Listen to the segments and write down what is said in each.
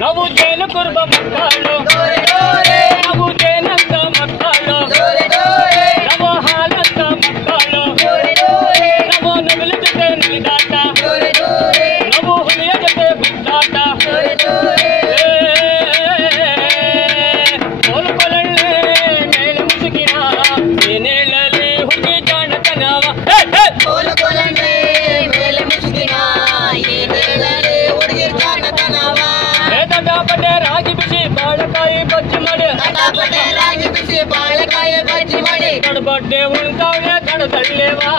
ನಾವು ಜೇನು ಕುರುಬ ಮಕ್ಕಳು, ನಾವು ಜೇನಂತ ಮಕ್ಕಳು, ನಾವು ಹಾಲಂತ ಮಕ್ಕಳು, ನಾವು ನವಿಲ ಜೊತೆ ನೀದಾಟ, ನಾವು ಹುಲಿಯ ಜೊತೆ ಬಿದ್ದಾಟ, ಕೋಲ್ಕೊಲಳ್ಳೆ ಮೇಲೆ ಮುಸುಕಿನ ಏನೇಳಲಿ ಹುಡುಗಿ ಜಾಣತನವ, ದಡಾಪಟೆ ರಾಗಿ ಬಿಸಿ ಬಾಳೆಕಾಯಿ ಬಜ್ಜಿ ಮಾಡಿ ಕಡಬಡ್ಡೆ ಉಣ್ತಾವಳೆ ಕಡದಳ್ಳೆವಾ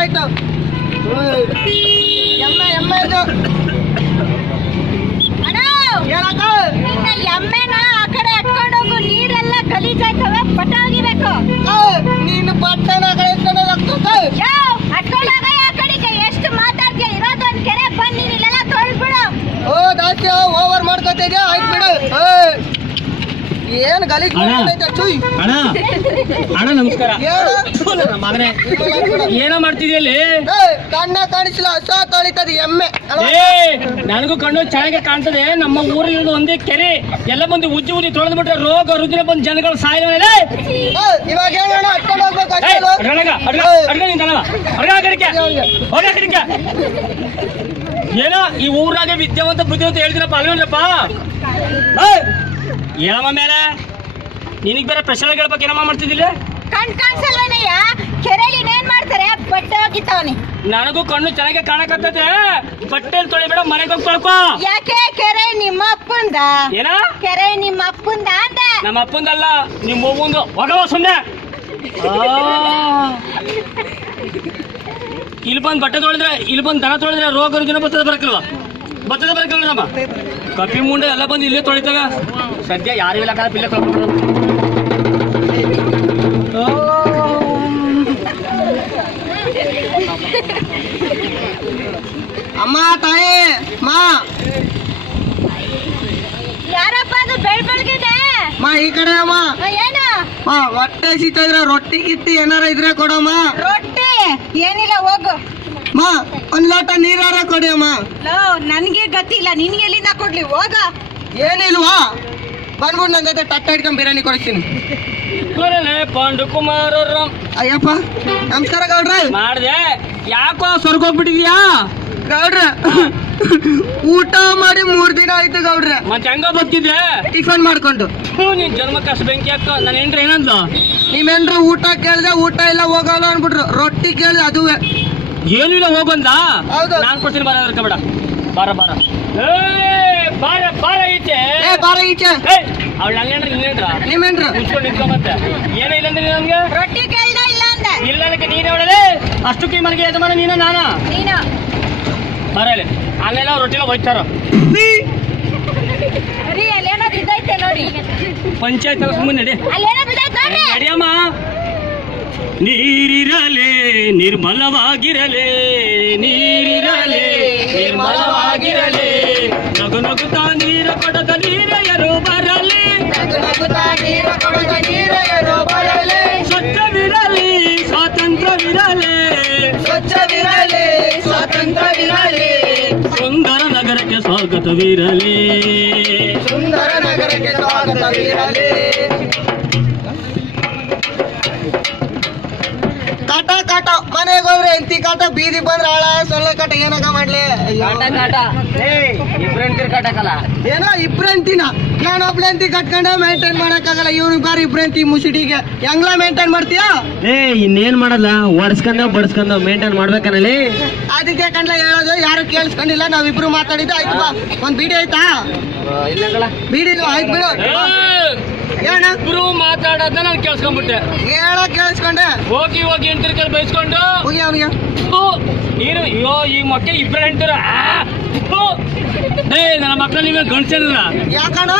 ಆಯ್ತು ಎಮ್ಮೆನ ಆ ಕಡೆ ಎತ್ಕೊಂಡು ಹೋಗು, ನೀರೆಲ್ಲ ಗಲೀಜಾಯ್ತವೆ, ಪಟಾಗಿಬೇಕು. ನೀನು ಪಟ್ಟಣ ಅಟ್ಕೊಂಡಾಗ ಆ ಕಡೆಗೆ ಎಷ್ಟು ಮಾತಾಡ್ತೀಯ, ಇರೋದೊಂದ್ ಕೆರೆ ಬಂದ್ ನೀನ್ ಇಲ್ಲೆಲ್ಲ ತೊಳ್ಬಿಡು. ಓ ದಾಸ್ತಿ ಓವರ್ ಮಾಡ್ಕೊತಿದ್ಯಾ, ಆಯ್ತು ಬಿಡು. ಏನ್ ಗಲೀಜ್ ಅಣ್ಣ ನಮಸ್ಕಾರ. ಮಗನೇ ಏನೋ ಮಾಡ್ತಿದ್ಯಲ್ಲಿ? ಕಣ್ಣ ಕಾಣಿಸಿಲ್ಲ, ಹಸ ತೊಳಿತದ ಎಮ್ಮೆ. ನನಗೂ ಕಣ್ಣು ಚೆನ್ನಾಗಿ ಕಾಣ್ತದೆ. ನಮ್ಮ ಊರಿನ ಒಂದೇ ಕೆರೆ, ಎಲ್ಲ ಬಂದು ಉಜ್ಜಿ ಉಜ್ಜಿ ತೊಳೆದು ಬಿಟ್ರೆ ರೋಗ ರುಜಿನ ಬಂದು ಜನಗಳು ಸಾಯಿಲೆ. ಇವಾಗ ಹೇಳೋಣ, ಅಟ್ಕೊಂಡು ಹೋಗ್ಬೇಕು. ಏನೋ ಈ ಊರಾಗೆ ವಿದ್ಯಾವಂತ ಬುದ್ಧಿವಂತ ಹೇಳ್ತೀರಪ್ಪ, ಅಲ್ವೇನಪ್ಪ? ಏನಮ್ಮ ಮೇಲೆ ನಿನಗ್ ಬೇರೆ ಪ್ರಶ್ನೆ ಹೇಳ್ಬೇಕು, ಏನಮ್ಮ ಮಾಡ್ತಿದ್ದಿಲ್ಲ? ಕಣ್ ಕಾಣಿಸಲ್ವೇನಯ್ಯ, ಕೆರೆಯಲ್ಲಿ ಏನ್ ಮಾಡ್ತಾರೆ, ಬಟ್ಟೆ ಹೋಗಿತ್ತವನಿ. ನನಗೂ ಕಣ್ಣು ಚೆನ್ನಾಗಿ ಕಾಣಕತ್ತದೆ, ಬಟ್ಟೆಲ್ ತೊಳಿಬೇಡ, ಮನೆಗೆ ಹೋಗಿ ತೊಳ್ಕೊ. ಯಾಕೆ? ಕೆರೆ ನಿಮ್ಮ ಅಪ್ಪಂದ. ಏನ? ಕೆರೆ ನಿಮ್ಮ ಅಪ್ಪಂದ ಅಂದ. ನಮ್ಮ ಅಪ್ಪಂದಲ್ಲ, ನಿಮ್ಮ ಅವ್ವಂದು. ಹೋಗವ ಸುಮ್ನೆ. ಇಲ್ಲಿ ಬಂದು ಬಟ್ಟೆ ತೊಳೆದ್ರೆ, ಇಲ್ಲಿ ಬಂದು ದನ ತೊಳೆದ್ರೆ ರೋಗ ರುಜಿನ ಬರ್ತದೆ ಬರಕಲ್ವಾ? ಬರ್ತದೆ ಬರಕಲ್ವ? ನಮ್ಮ ಕಪಿ ಮುಂಡೆ ಎಲ್ಲ ಬಂದು ಇಲ್ಲೇ ತೊಳಿತಾಗ. ಸದ್ಯ ಯಾರು ಇಲ್ಲ ಕಾಲ ಪಿಲ್ಲ ತೊಳ್ಕೊಂಡು ಅಮ್ಮ ತಾಯಿ ಮಾ. ಯಾರಪ್ಪ ಅದು ಬೆಳ್ಬೆಳ್ಗಿದೆ? ಮಾ ಈ ಕಡೆ ಅಮ್ಮ. ಏನು? ಮಾ ಹೊಟ್ಟೆ ಸಿಕ್ಕಿದ್ರೆ ರೊಟ್ಟಿ ಗಿಟ್ಟಿ ಏನಾರ ಇದ್ರೆ ಕೊಡಮ್ಮ. ರೊಟ್ಟಿ ಏನಿಲ್ಲ, ಹೋಗು. ಮಾ ಒಂದ್ ಲೋಟ ನೀರಾರ ಕೊಡಿ ಅಮ್ಮ. ನನ್ಗೆ ಗತಿ ಇಲ್ಲ, ನಿನ್ಗೆ ಎಲ್ಲಿಂದ ಕೊಡ್ಲಿ, ಹೋಗ. ಏನಿಲ್ವಾ? ಬಂದ್ಬಿಟ್ಟು ನನ್ನ ಜೊತೆ ತಟ್ಟ ಇಟ್ಕೊಂಡ್ ಬಿರಿಯಾನಿ ಕೊಡಿಸ್ತೀನಿ. ಪಾಂಡು ಕುಮಾರ್ ಅಯ್ಯಪ್ಪ ನಮಸ್ಕಾರ ಗೌಡ್ರ. ಮಾಡ್ದೆ ಯಾಕೋ ಸ್ವರ್ಗ ಹೋಗ್ಬಿಟ್ಟಿದ್ಯಾ ಗೌಡ್ರ? ಊಟ ಮಾಡಿ 3 ದಿನ ಆಯ್ತು ಗೌಡ್ರ. ಮತ್ತೆ ಹೆಂಗ ಬದುಕಿದ್ದೆ? ಟಿಫನ್ ಮಾಡ್ಕೊಂಡು. ನಿನ್ ಜನ್ಮಕ್ಕಷ್ಟು ಬೆಂಕಿ ಹಾಕ. ನನ್ನ ಹೆಂಡ್ರ ಏನಂದ? ನೀವೇನ್ರ ಊಟ ಕೇಳ್ದೆ ಊಟ ಇಲ್ಲ ಹೋಗಲ್ಲ ಅನ್ಬಿಟ್ರು. ರೊಟ್ಟಿ ಕೇಳಿದೆ ಅದುವೆ ಏನು ಇಲ್ಲ ಹೋಗಂದ. ಹೌದು. ನಾನ್ ಕೊಡ್ತೀನಿ, ಬರ ಬೇಡ. ಬಾರ ಬಾರ ಬಾರ ಬಾರ ಈಚೆ. ಬಾರ ಈಚೆ. ಅವಳ ಹಂಗೇನ್ರ ಇನ್ನೇನ್ರ ನೀವೇನ್ರ ಮುಚ್ಕೊಂಡು ನಿಂತ್ಕೊಂಬತ್ತೆ. ಏನೋ ಇಲ್ಲಂದ್ರೆ ನನ್ಗೆ ರೊಟ್ಟಿ ಕೇಳ್ದ ಇಲ್ಲ ಅಂದ. ಇಲ್ಲ ಅದಕ್ಕೆ ನೀನೇ ಹೊಡಲೆ. ಅಷ್ಟು ಕೈ ಮನೆಗೆ ಯಜಮಾನ ನೀನ ನಾನ ನೀನು ಬರಲಿ. ಅಲ್ಲೆಲ್ಲ ರೊಟ್ಟಿಲ ಹೋಯ್ತಾರ. ರೀ ಅಲ್ಲೇನೋ ಬಿದ್ದೈತೆ ನೋಡಿ. ಪಂಚಾಯತ್ ಸುಮ್ಮನೆ ನಡಿ. ಅಲ್ಲೇನೋ ಬಿದ್ದೈತೆ ನೋಡಿ. ನಡಿಯಮ್ಮ. ನೀರಿರಲೇ ನಿರ್ಮಲವಾಗಿರಲೇ, ನೀರಿರಲೇ ನಿರ್ಮಲವಾಗಿರಲೇ, ನಗು ನಗುತ್ತಾ ನೀರ ಕೊಡದ ನೀರೆಯರು ಬರಲಿ, ಸ್ವಚ್ಛವಿರಲಿ ಸ್ವಾತಂತ್ರ್ಯವಿರಲಿ, ಸ್ವಚ್ಛವಿರಲಿ ಸ್ವಾತಂತ್ರ್ಯವಿರಲಿ, ಸುಂದರ ನಗರಕ್ಕೆ ಸ್ವಾಗತವಿರಲಿ, ಸುಂದರ ನಗರಕ್ಕೆ ಸ್ವಾಗತವಿರಲಿ. ಕಾಟ ಕಾಟ ಮನೆಗೆ ಹೋದ್ರೆ ಎಂತಿ ಕಾಟ, ಬೀದಿ ಬಂದ್ರೆ ಆಳ ಸೊಳ್ಳೆ ಕಾಟ, ಏನಾಗ ಮಾಡ್ಲಿ? ಏನೋ ಇಬ್ರಂತಿನ ನಾನು ಒಬ್ಳಂತಿ ಕಟ್ಕೊಂಡೆ ಮೇಂಟೈನ್ ಮಾಡಕ್ಕಾಗಲ್ಲ. ಇವ್ನಿಗೆ ಬಾರಿ ಇಬ್ರಂತಿ ಮುಸಿಡಿಗೆ ಹೆಂಗ್ಲ ಮೇಂಟೈನ್ ಮಾಡ್ತೀಯಾ? ಇನ್ನೇನ್ ಮಾಡಲ್ಲ, ಒಡ್ಸ್ಕೊಂಡ ಬಡ್ಸ್ಕೊಂಡ ಮೇಂಟೈನ್ ಮಾಡ್ಬೇಕನಲ್ಲಿ. ಅದಕ್ಕೆ ಕಂಡ್ಲ ಹೇಳೋದು, ಯಾರು ಕೇಳಿಸ್ಕೊಂಡಿಲ್ಲ, ನಾವಿಬ್ರು ಮಾತಾಡಿದ್ದು. ಆಯ್ತು ಬಾ, ಒಂದ್ ಬೀಡಿ ಆಯ್ತಾ? ಬೀಡಿ ಆಯ್ತು ಬಿಡು. ಏನ ಇಬ್ರು ಮಾತಾಡೋದ ನಾನು ಕೇಳಿಸ್ಕೊಂಡ್ಬಿಟ್ಟೆ. ಕೇಳಿಸ್ಕೊಂಡೆ. ಹೋಗಿ ಹೋಗಿ ಎಂಟರ್ ಕೈ ಬೈಸ್ಕೊಂಡು ಹೋಗಿ ಅವ್ನಿಗೆ ನೀನು ಅಯ್ಯೋ ಈ ಮೊಟ್ಟೆ ಇಬ್ಬರ ಹೆಂಡ್ತಿರ ನನ್ನ ಮಕ್ಕಳು ನೀವೇ ಗಂಡ್ಸೇನ ಯಾಕಣ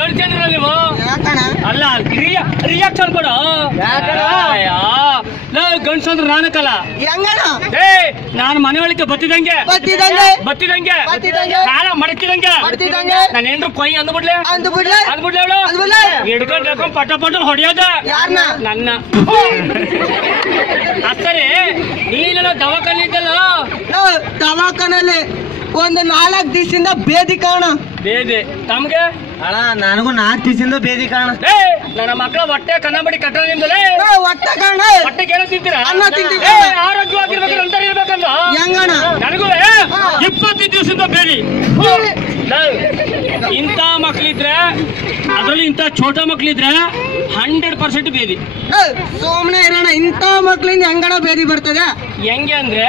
ಗಂಡ್ಸೇನ ನೀವು ಯಾಕಣ ಅಲ್ಲ ರಿಯಾಕ್ಷನ್ ಕೊಡು ಗಂಡ್ಸಂದ್ರ ನಾನಕ್ಕಲ್ಲ ಹೆಂಗಣ ನಾನು ಮನೆ ಒಳಗೆ ಬತ್ತಿದಂಗೆ ಕಾಲ ಮಡಕಿದಂಗೆ ನಾನು ಏನ್ರು ಕೊಯ್ ಅಂದ್ಬಿಡ್ಲೆ ಅವಳು ಹಿಡ್ಕೊಂಡು ಪಟ ಹೊಡೆಯೋದ ನನ್ನ ಸರಿ ನೀನು ದವಾಖಾನೆ ಇದ್ದಲ್ಲ ದವಾಖಾನಲ್ಲಿ ಒಂದು 4 ದಿವಸದಿಂದ ಬೇದಿ ಕಾಣ ಬೇದಿ ತಮ್ಗೆ ಅಣ್ಣ ನನಗೂ 4 ದಿವಸದಿಂದ ಬೇದಿ ಕಾಣ ನನ್ನ ಮಕ್ಕಳ ಹೊಟ್ಟೆ ಕನ್ನಂಬಡಿ ಕಟ್ಟ ನಿಮ್ದಲೇ ಹೊಟ್ಟೆ ಕಾಣ ಹೊಟ್ಟೆಗೆ ಏನೋ ತಿಂತೀರಾ ಅನ್ನ ತಿಂತೀವಿ ಆರೋಗ್ಯವಾಗಿರ್ಬೇಕು ಅಂತ ಇರ್ಬೇಕಂತ ಹೆಂಗಣ ನನಗೂ 25 ದಿವಸದಿಂದ ಬೇಡಿ ಇಂಥ ಮಕ್ಳಿದ್ರೆ ಅದ್ರಲ್ಲಿ ಇಂಥ ಛೋಟ ಮಕ್ಳಿದ್ರೆ 100% ಬೇದಿ ಸುಮ್ನೆ ಇರೋಣ ಇಂಥ ಮಕ್ಳಿಂದ ಹೆಂಗಣ ಬೇದಿ ಬರ್ತದೆ ಹೆಂಗೆ ಅಂದ್ರೆ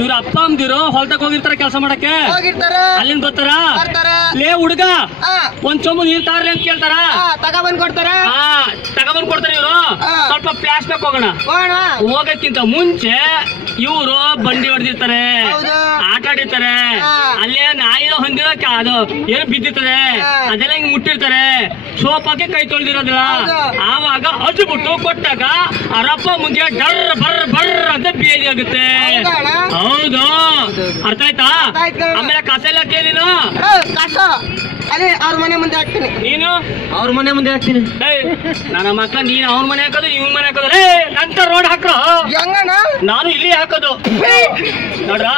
ಇವ್ರ ಅಪ್ಪ ಅಮ್ದಿರು ಹೊಲ್ತಕ್ ಹೋಗಿರ್ತಾರ ಕೆಲಸ ಮಾಡಕ್ಕೆ ಅಲ್ಲಿಂದ ಬರ್ತಾರ ಲೇ ಹುಡುಗ ಒಂದ್ ಚೊಂಬು ನೀರ್ ತಾರ್ಲಿ ಅಂತ ಕೇಳ್ತಾರ ತಗೊಬಂದ್ ಕೊಡ್ತಾರ ಇವ್ರು ಸ್ವಲ್ಪ ಫ್ಲಾಶ್ ಬ್ಯಾಕ್ ಹೋಗೋಣ ಹೋಗಕ್ಕಿಂತ ಮುಂಚೆ ಇವ್ರು ಬಂಡಿ ಹೊಡೆದಿರ್ತಾರೆ ಆಟ ಆಡಿರ್ತಾರೆ ಅಲ್ಲೇ ನಾಯಿರೋ ಹೊಂದಿರೋ ಅದು ಏನು ಬಿದ್ದಿರ್ತದೆ ಅದೆಲ್ಲ ಹಿಂಗ್ ಮುಟ್ಟಿರ್ತಾರೆ ಸೋಪಾಗೆ ಕೈ ತೊಳೆದಿರೋದಿಲ್ಲ ಆವಾಗ ಅಜ್ಬಿಟ್ಟು ಕೊಟ್ಟಾಗ ಅವರಪ್ಪ ಮುಂದೆ ಡರ್ ಬರ್ರ ಅಂತ ಬೇದಿ ಆಗುತ್ತೆ ಹೌದು ಅರ್ಥ ಆಯ್ತಾ ಆಮೇಲೆ ಕಸ ಎಲ್ಲ ಕೇಳಿನು ಕಸ ಅದೇ ಅವ್ರ ಮನೆ ಮುಂದೆ ಹಾಕ್ತೀನಿ ನೀನು ಅವ್ರ ಮನೆ ಮುಂದೆ ಹಾಕ್ತೀನಿ ನನ್ನ ಮಕ್ಕ ನೀನ್ ಅವ್ರ ಮನೆ ಹಾಕೋದು ಇವ್ನ ಮನೆ ಹಾಕೋದು ನಂತ ರೋಡ್ ಹಾಕ್ರ ನಾನು ಇಲ್ಲಿ ಹಾಕೋದು ನೋಡ್ರ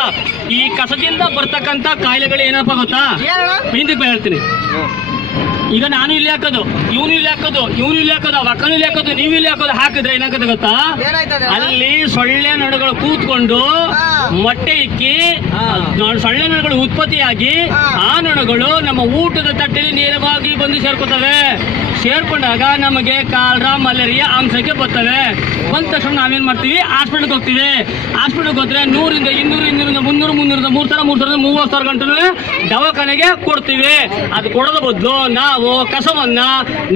ಈ ಕಸದಿಂದ ಬರ್ತಕ್ಕಂತ ಕಾಯಿಲೆಗಳು ಏನಪ್ಪ ಗೊತ್ತಾ ಹಿಂದಕ್ಕೆ ಹೇಳ್ತೀನಿ ಈಗ ನಾನು ಇಲ್ಲಿ ಹಾಕೋದು ಇವನು ಇಲ್ಲಿ ಹಾಕೋದು ಅವ ಅಕ್ಕನು ಇಲ್ಲಿ ಹಾಕೋದು ನೀವು ಇಲ್ಲಿ ಹಾಕೋದು ಹಾಕಿದ್ರೆ ಏನಾಗುತ್ತೆ ಗೊತ್ತಾ ಅಲ್ಲಿ ಸೊಳ್ಳೆ ನೊಣಗಳು ಕೂತ್ಕೊಂಡು ಮೊಟ್ಟೆ ಇಕ್ಕಿ ಸೊಳ್ಳೆ ನೊಣಗಳು ಉತ್ಪತ್ತಿಯಾಗಿ ಆ ನೊಣಗಳು ನಮ್ಮ ಊಟದ ತಟ್ಟೆಯಲ್ಲಿ ನೇರವಾಗಿ ಬಂದು ಸೇರ್ಕೊಂಡಾಗ ನಮಗೆ ಕಾಲರಾ ಮಲೇರಿಯಾ ಅಂಶಕ್ಕೆ ಬರ್ತವೆ ಬಂದ ತಕ್ಷಣ ನಾವೇನ್ ಮಾಡ್ತೀವಿ ಹಾಸ್ಪಿಟಲ್ಗೆ ಹೋಗ್ತೀವಿ ಹಾಸ್ಪಿಟಲ್ಗೆ ಹೋದ್ರೆ 100ರಿಂದ 200 300 30,000 ಗಂಟೆ ದವಾಖಾನೆಗೆ ಕೊಡ್ತೀವಿ ಅದು ಕೊಡೋದ ಬದಲು ನಾವು ಕಸವನ್ನ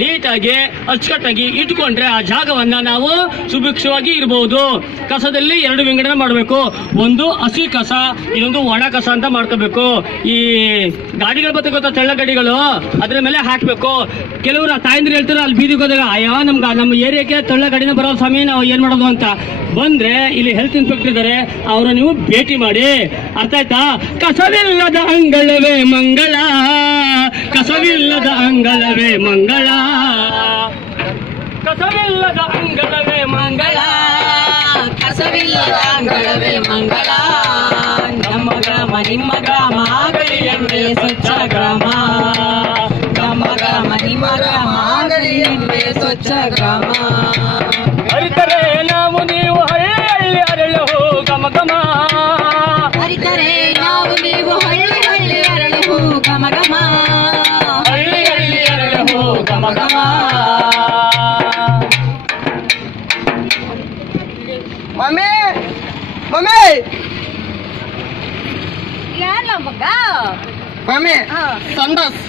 ನೀಟಾಗಿ ಅಚ್ಚುಕಟ್ಟಾಗಿ ಇಟ್ಕೊಂಡ್ರೆ ಆ ಜಾಗವನ್ನ ನಾವು ಸುಭಿಕ್ಷವಾಗಿ ಇರಬಹುದು ಕಸದಲ್ಲಿ 2 ವಿಂಗಡಣೆ ಮಾಡಬೇಕು ಒಂದು ಹಸಿ ಕಸ ಇನ್ನೊಂದು ಒಣ ಕಸ ಅಂತ ಮಾಡ್ಕೋಬೇಕು ಈ ಗಾಡಿಗಳು ಬರ್ತಕ್ಕ ಗೊತ್ತಾ ತೆಳ್ಳ ಗಾಡಿಗಳು ಅದ್ರ ಮೇಲೆ ಹಾಕ್ಬೇಕು ಕೆಲವರು ತಾಯಂದ್ರೆ ಹೇಳ್ತಾರೆ ಅಲ್ಲಿ ಬೀದಿಗೆ ಹೋದಾಗ ಅಯ್ಯೋ ನಮ್ಮ ಏರಿಯಾಕ್ಕೆ ತೆಳ್ಳ ಗಾಡಿನ ಬರೋ ಸಮಯ ನಾವು ಏನ್ ಮಾಡೋದು ಅಂತ ಬಂದ್ರೆ ಇಲ್ಲಿ ಹೆಲ್ತ್ ಇನ್ಸ್ಪೆಕ್ಟರ್ ಇದ್ದಾರೆ ಅವರ ನೀವು ಭೇಟಿ ಮಾಡಿ ಅರ್ಥ ಆಯ್ತಾ ಕಸವಿಲ್ಲದ ಅಂಗಳವೇ ಮಂಗಳ ಕಸವಿಲ್ಲದ ಅಂಗಳವೇ ಮಂಗಳ ಕಸವಿಲ್ಲದ ಅಂಗಳವೇ ಮಂಗಳ ಕಸವಿಲ್ಲದ ಅಂಗಳವೇ ಮಂಗಳ ನಮ್ಮ ಗ್ರಾಮ ನಿಮ್ಮ ಗ್ರಾಮ ಆಗಲಿ ಎಂಬೆ ಸ್ವಚ್ಛ ಗ್ರಾಮ ನಮ್ಮ ಗ್ರಾಮ ನಿಮ್ಮ ಗ್ರಾಮ ಆಗಲಿ ಎಂಬೆ ಸ್ವಚ್ಛ ಗ್ರಾಮ ಅರಿತರೆ ನಾವು ನೀವು ಹಳ್ಳಿ ಅರಳು ಗಮ ಗಮ ಅರಿತರೆ ನಾವು ನೀವು ಹಳ್ಳಿ ಅರಳು ಗಮ ಗಮ ಹಳ್ಳಿ ಅರಳು ಗಮ ಗಮ ಮಮ್ಮಿ ಯಾರ ಮಗ ಮಮ್ಮಿ ಸಂಡಾಸ್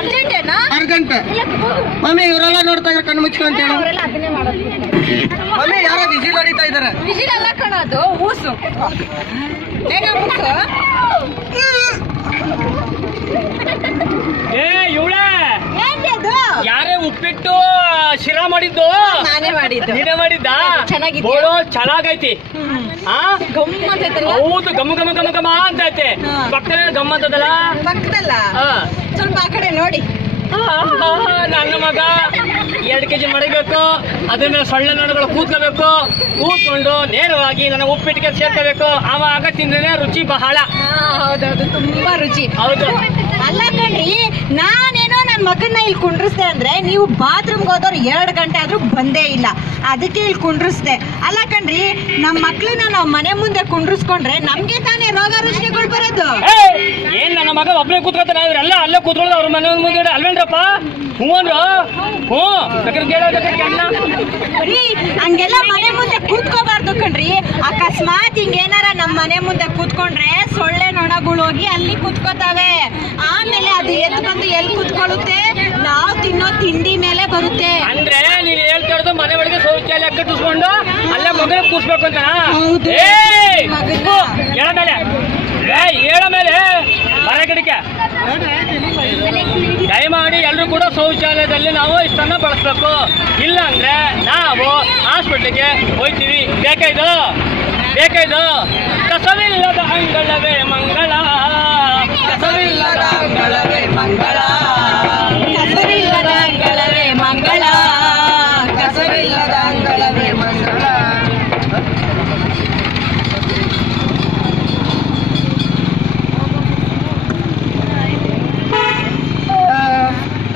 ಅರ್ಜೆಂಟೇನಾ ಅರ್ಜೆಂಟ್ ಮಮ್ಮಿ ಇವರೆಲ್ಲ ನೋಡ್ತಾ ಇದ್ರೆ ಕಣ್ಣು ಮುಚ್ಕೊಂತ ಮಮ್ಮಿ ಯಾರೋ ವಿಸಿಲ್ ಹೊಡಿತಾ ಇದಾರೆ ವಿಸಿಲ್ ಎಲ್ಲ ಕಣದು ಊಸು ಇವಳೆ ಯಾರೇ ಉಪ್ಪಿಟ್ಟು ಶಿರಾ ಮಾಡಿದ್ದು ನಾನೇ ಮಾಡಿದ್ದು ನೀನೇ ಮಾಡಿದ್ದ ಚೆನ್ನಾಗಿತ್ತು ಚೆನ್ನಾಗೈತಿ ಹೌದು ಗಮ ಗಮ ಗಮ ಗಮ ಅಂತ ಐತೆ ಪಕ್ಕದಲ್ಲಿ ಗಮ್ಮತ್ತದಲ್ಲ ಪಕ್ಕದಲ್ಲ ಸ್ವಲ್ಪ ಆ ಕಡೆ ನೋಡಿ ನನ್ನ ಮಗ 2 kg ಮಡಿಬೇಕು ಅದ್ರ ಮೇಲೆ ಸೊಳ್ಳೆ ನೊಣಗಳು ಕೂತ್ಕೊಂಡು ನೇರವಾಗಿ ನನ್ನ ಉಪ್ಪಿಟ್ಟಿಗೆ ಸೇರ್ಕೋಬೇಕು ಆವಾಗ ತಿಂದ್ರೆ ರುಚಿ ಬಹಳ ಹೌದೌದು ತುಂಬಾ ರುಚಿ ಹೌದು ಅಲ್ಲ ಕಣ್ರಿ ನಾನೇನೋ ನನ್ನ ಮಗನ್ನ ಇಲ್ಲಿ ಕುಂಡ್ರಿಸ್ದೆ ಅಂದ್ರೆ ನೀವು ಬಾತ್ರೂಮ್ಗೆ ಹೋದವ್ರು 2 ಗಂಟೆ ಆದ್ರೂ ಬಂದೇ ಇಲ್ಲ ಅದಕ್ಕೆ ಇಲ್ಲಿ ಕುಂಡ್ರಿಸ್ದೆ ಅಲ್ಲ ಕಣ್ರಿ ನಮ್ಮ ಮಕ್ಳನ್ನ ನಾವು ಮನೆ ಮುಂದೆ ಕುಂಡ್ರಿಸ್ಕೊಂಡ್ರೆ ನಮ್ಗೆ ತಾನೇ ರೋಗ ರುಚಿಗಳು ಬರೋದು ಏನ್ ನನ್ನ ಮಗ ಒಬ್ಬನೇ ಕೂತ್ಕೊತಾನೆ ಅವ್ರೆಲ್ಲ ಅಲ್ಲೇ ಕೂತ್ಕೊಳ್ಳೋದು ಅವ್ರ ಮನೆ ಮುಂದೆ ಅಲ್ವೇನ್ರಪ್ಪ ಹೂವನ್ರು ಹಂಗೆಲ್ಲ ಮನೆ ಮುಂದೆ ಕೂತ್ಕೋಬಾರ್ದು ಕಣ್ರಿ ಅಕಸ್ಮಾತ್ ಹಿಂಗೇನಾರ ನಮ್ ಮನೆ ಮುಂದೆ ಕೂತ್ಕೊಂಡ್ರೆ ಸೊಳ್ಳೆ ನೊಣಗಳು ಹೋಗಿ ಅಲ್ಲಿ ಕೂತ್ಕೋತಾವೆ ಆಮೇಲೆ ಅದು ಎದ್ದು ಬಂದು ಎಲ್ಲಿ ಕೂತ್ಕೊಳ್ಳುತ್ತೆ ನಾವು ತಿನ್ನೋ ತಿಂಡಿ ಮೇಲೆ ಬರುತ್ತೆ ಅಂದ್ರೆ ನೀನ್ ಹೇಳ್ತಾ ಇರೋದು ಮನೆ ಒಳಗೆ ಶೌಚಾಲಯ ಕಟ್ಟಿಸ್ಕೊಂಡು ಅಲ್ಲೇ ಮಗನ ಕೂರ್ಸ್ಬೇಕು ಅಂತ ಹೌದು ಮೇಲೆ ಹೇಳ ಮೇಲೆ ಬರ ಕಡೆಗೆ ದಯಮಾಡಿ ಎಲ್ಲರೂ ಕೂಡ ಶೌಚಾಲಯದಲ್ಲಿ ನಾವು ಇಷ್ಟನ್ನ ಬಳಸ್ಬೇಕು. ಇಲ್ಲ ಅಂದ್ರೆ ನಾವು ಹಾಸ್ಪಿಟ್ಲಿಗೆ ಹೋಗ್ತೀವಿ. ಬೇಕಾಯ್ತು ಕಸವಿಲ್ಲದ ಅಂಗಳವೇ ಮಂಗಳ, ಕಸವಿಲ್ಲದ ಅಂಗಳವೇ ಮಂಗಳ, ಕಸವಿಲ್ಲದ ಅಂಗಳವೇ ಮಂಗಳ, ಕಸವಿಲ್ಲದ ಅಂಗಳವೇ ಮಂಗಳ.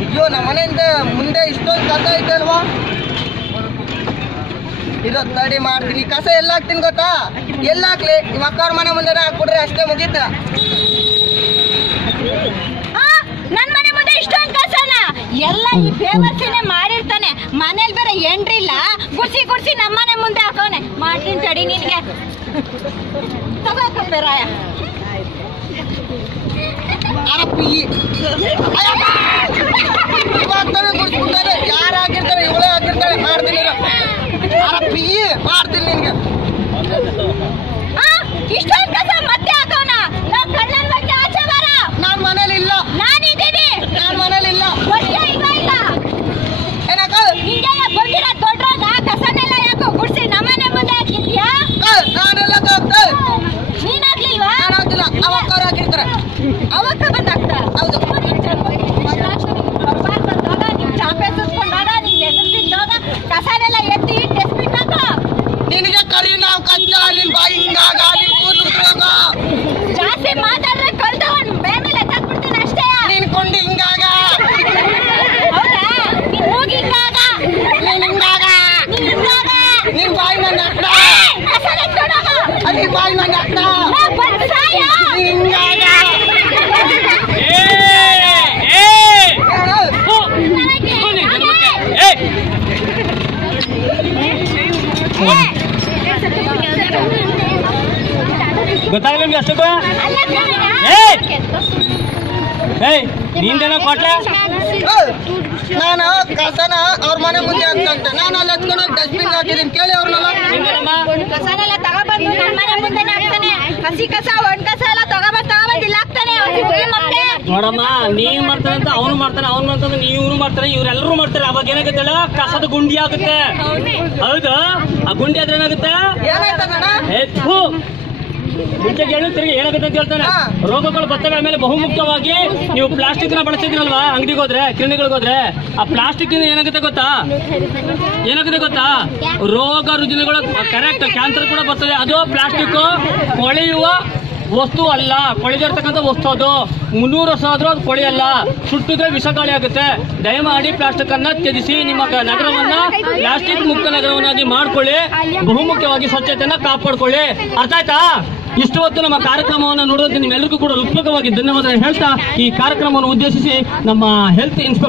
ಅಯ್ಯೋ, ನಮ್ಮ ಮನೆಯಿಂದ ಮುಂದೆ ಇಷ್ಟೊಂದು ಕಸ ಐತೆ ಅಲ್ವಾ? ಇದು ತಡಿ ಮಾಡ್ತೀನಿ. ಕಸ ಎಲ್ಲ ಹಾಕ್ತೀನಿ ಗೊತ್ತಾ? ಎಲ್ಲ ಹಾಕ್ಲಿ? ನಿಮ್ಮ ಅಕ್ಕವ್ರ ಮನೆ ಮುಂದೆ ಹಾಕ್ಬಿಡ್ರಿ, ಅಷ್ಟೇ ಮುಗೀತ. ನನ್ ಮನೆ ಮುಂದೆ ಇಷ್ಟೊಂದು ಕಸನ ಎಲ್ಲ ಈ ಬೇವರ್ಸಿನೇ ಮಾಡಿರ್ತಾನೆ. ಮನೇಲಿ ಬೇರೆ ಎಂಡ್ರಿಲ್ಲ, ಗುಡ್ಸಿ ನಮ್ಮನೆ ಮುಂದೆ ಹಾಕೋನೆ. ಮಾಡ್ತೀನಿ ತಡಿ ನಿನ್ಗೆ. ತಗೋಕ ರಾಯ ಗುಡಿಸ್ಬಿಡ್ತಾರೆ. ಯಾರು ಹಾಕಿರ್ತಾರೆ? ಇವಳೇ ಹಾಕಿರ್ತಾರೆ. ಮಾಡ್ತೀನಿ ಮಾಡ್ತೀನಿ ನಿನ್ಗೆ. ಇಷ್ಟೊಂದು ಕಸ ಮತ್ತೆ ಹಾಕೋಣ. ನಾವ್ ಕಳ್ಳನ್ ಬಟ್ಟೆ ಆಚೆ ಬರ. ನಾನ್ ಮನೇಲಿ ಇಲ್ಲ. ನಾನಿದ್ದೀನಿ. ನಾನ್ ಮನೇಲಿ ಇಲ್ಲ. ಇಲ್ಲ ಏನಕ್ಕ? ನಿಂಗೆ ಬಂದಿರೋ ದೊಡ್ಡರಾಗ ಕಸನೆಲ್ಲ ಯಾಕೋ ಗುಡ್ಸಿ ನಮ್ಮನೆ ಮುಂದೆ ಹಾಕಿದ್ಯಾ? ನಾನೆಲ್ಲ ನೀನ್ ಹಾಕ್ಲಿಲ್ವಾ? ನಾನು ಹಾಕಿಲ್ಲ. ಅವಕ್ಕವ್ರು ಹಾಕಿರ್ತಾರೆ. ಅವಕ್ಕ ಬಂದ್ ಹಾಕ್ತಾರ. ಹೌದು. ಬಂದಾಗ ನಿಮ್ ಚಾಪೆ ಸುತ್ಕೊಂಡಾಗ ನಿಂಗೆ ಎದುರ್ಸಿದ್ದೋಗ ಕಸನೆಲ್ಲ ಎತ್ತಿ ಡಸ್ಟ್ಬಿನ್ ಹಾಕೋ. ನಿನಗೆ ಕರಿ ನಾವು ಕಚ್ಚ, ನಿನ್ ಬಾಯಿ ಹಿಂಗಾಗ, ನಿನ್ ಕೂದಲು ಜಾಸ್ತಿ ಮಾತಾಡಿದ್ರೆ ಕಲ್ತವನ್ ಮೇಲೆ ಎತ್ತಾಕ್ಬಿಡ್ತೀನಿ ಅಷ್ಟೇ. ನಿನ್ ಕೊಂಡಿ ಹಿಂಗಾಗ, ಹೌದಾ? ನಿನ್ ಮೂಗ್ ಹಿಂಗಾಗ, ನೀನ್ ಹಿಂಗಾಗ, ನಿನ್ ಬಾಯಿ ನನ್ನ ಹಾಕ್ತ, ಕಸನ ಎತ್ಕೊಂಡೋಗ. ಅಲ್ಲಿ ಬಾಯಿ ನನ್ನ ಹಾಕ್ತ, ಬಂದ್ ಸಾಯ. ಹಿಂಗಾಗ. ಗೊತ್ತಾಗಲ್ಲ ನಿಮ್ಗೆ ಅಷ್ಟಕ್ಕೂ? ನೀಂದೇನೋ ಕೊಟ್ಲೆ? ನಾನು ಕಸನ ಅವ್ರ ಮನೆ ಮುಂದೆ ಹಾಕ್ತಂತ ನಾನು ಅಲ್ಲಿ ಹಚ್ಕೊಂಡು ಡಸ್ಟ್ಬಿನ್ ಹಾಕಿದೀನಿ. ಕೇಳಿ ಅವ್ರನ್ನೆಲ್ಲ. ಕಸನೆಲ್ಲ ತಗೊಬಂದು ನನ್ನ ಮನೆ ಮುಂದೆನೆ ಹಾಕ್ತಾನೆ. ಹಸಿ ಕಸ ಒಣ ಕಸ ಎಲ್ಲ ತಗೊಬಂದು ಇಲ್ಲಿ ಹಾಕ್ತಾನೆ. ನೋಡಮ್ಮ, ನೀವ್ ಮಾಡ್ತಾರಂತ ಅವ್ನು ಮಾಡ್ತಾನೆ, ಅವ್ನು ಮಾಡ್ತಾನೆ, ಇವ್ರು ಮಾಡ್ತಾರೆ, ಇವ್ರೆಲ್ಲರೂ ಮಾಡ್ತಾರೆ. ಅವಾಗ ಏನಾಗುತ್ತೆ ಹೇಳ? ಕಸದ ಗುಂಡಿ ಆಗುತ್ತೆ. ಹೌದು, ಆ ಗುಂಡಿ ಆದ್ರೆ ಏನಾಗುತ್ತೆ? ಮುಂಚೆಗೆ ಹೇಳಿ ತಿರುಗಿ ಏನಾಗುತ್ತೆ ಅಂತ ಹೇಳ್ತಾನೆ. ರೋಗಗಳು ಬರ್ತವೆ. ಆಮೇಲೆ ಬಹುಮುಖ್ಯವಾಗಿ ನೀವು ಪ್ಲಾಸ್ಟಿಕ್ ನ ಬಳಸಿದ್ರಲ್ವಾ ಅಂಗಡಿಗೆ ಹೋದ್ರೆ, ಕಿರಣಿಗಳಿಗೆ ಹೋದ್ರೆ, ಆ ಪ್ಲಾಸ್ಟಿಕ್ ಏನಾಗುತ್ತೆ ಗೊತ್ತಾ? ರೋಗ ರುಜಿನಗಳು ಕರೆಕ್ಟ್ ಕ್ಯಾನ್ಸರ್ ಕೂಡ ಬರ್ತದೆ. ಅದು ಪ್ಲಾಸ್ಟಿಕ್ ಕೊಳೆಯುವ ವಸ್ತು ಅಲ್ಲ, ಕೊಳೆದಿರ್ತಕ್ಕಂಥ ವಸ್ತು. ಅದು 300 ವರ್ಷ ಆದ್ರೂ ಅದು ಕೊಳೆಯಲ್ಲ. ಸುಟ್ಟಿದ್ರೆ ವಿಷಗಾಳಿ ಆಗುತ್ತೆ. ದಯಮಾಡಿ ಪ್ಲಾಸ್ಟಿಕ್ ಅನ್ನ ತ್ಯಜಿಸಿ. ನಿಮ್ಮ ನಗರವನ್ನ ಪ್ಲಾಸ್ಟಿಕ್ ಮುಕ್ತ ನಗರವನ್ನಾಗಿ ಮಾಡ್ಕೊಳ್ಳಿ. ಬಹುಮುಖ್ಯವಾಗಿ ಸ್ವಚ್ಛತೆಯನ್ನ ಕಾಪಾಡ್ಕೊಳ್ಳಿ. ಅರ್ಥ ಆಯ್ತಾ? ಇಷ್ಟು ಹೊತ್ತು ನಮ್ಮ ಕಾರ್ಯಕ್ರಮವನ್ನು ನೋಡುವಂತೆ ನಿಮ್ಮೆಲ್ಲರಿಗೂ ಕೂಡ ಹೃತ್ಪೂರ್ವಕವಾಗಿ ಧನ್ಯವಾದ ಹೇಳ್ತಾ ಈ ಕಾರ್ಯಕ್ರಮವನ್ನು ಉದ್ದೇಶಿಸಿ ನಮ್ಮ ಹೆಲ್ತ್ ಇನ್ಸ್ಪೆಕ್ಟರ್